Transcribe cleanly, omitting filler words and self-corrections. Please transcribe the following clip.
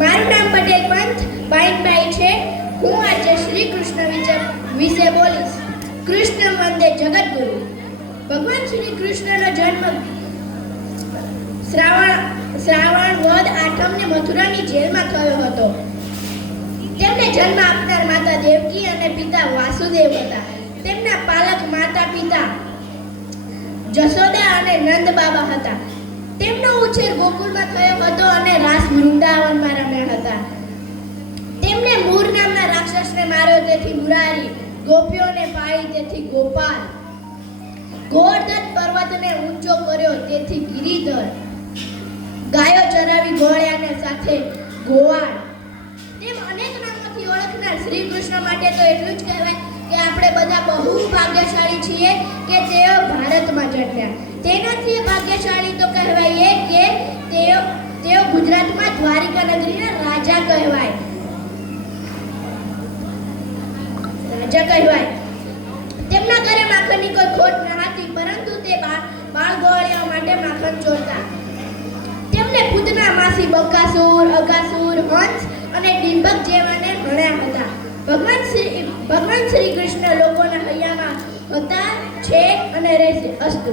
મારું નામ પટેલ પંથ પાઇનબાઈ છે. હું આજે શ્રી કૃષ્ણ વિશે બોલીશ. કૃષ્ણ વંદે જગતગુરુ. ભગવાન શ્રી કૃષ્ણનો જન્મ શ્રાવણ વદ આઠમને મથુરાની જેલમાં થયો હતો. તેમને જન્મ આપનાર માતા દેવકી અને પિતા વાસુદેવ હતા. તેમના પાલક માતા પિતા જશોદા અને નંદ બાબા હતા. તેમનો ઉછેર ગોકુળમાં થયો હતો અને રાસ વૃંદાવનમાં રમ્યા હતા. તેમને મૂર નામના રાક્ષસને માર્યો તેથી મુરારી, ગોપીઓને પાળી તેથી ગોપાલ, ગોવર્ધન પર્વતને ઊંચો કર્યો તેથી ગિરિધર, ગાયો ચરાવી ગોળ્યાને સાથે ગોવાળ. તેમ અનેક નામોથી ઓળખનાર શ્રી કૃષ્ણ માટે તો એટલું જ કહેવાય કે આપણે બધા બહુ ભાગ્યશાળી છીએ કે તેઓ ભારતમાં જન્મ્યા. તેનાથી ભાગ્યશાળી તો કહેવાય કે તેઓ ગુજરાતમાં દ્વારિકા નગરીના રાજા કહેવાય. તેમના ઘરે માખણની કોઈ ખોટ ન હતી, પરંતુ તે બાળ ગોવાળિયાઓ માટે માખણ ચોરતા. તેમને પૂતના માસી બકાસુર, અગાસુર, હંસ અને ડિંભક જેવાને ભણ્યા હતા. ભગવાન શ્રી કૃષ્ણ લોકોના હૈયામાં હતા, છે અને રહેશે. અસ્તુ.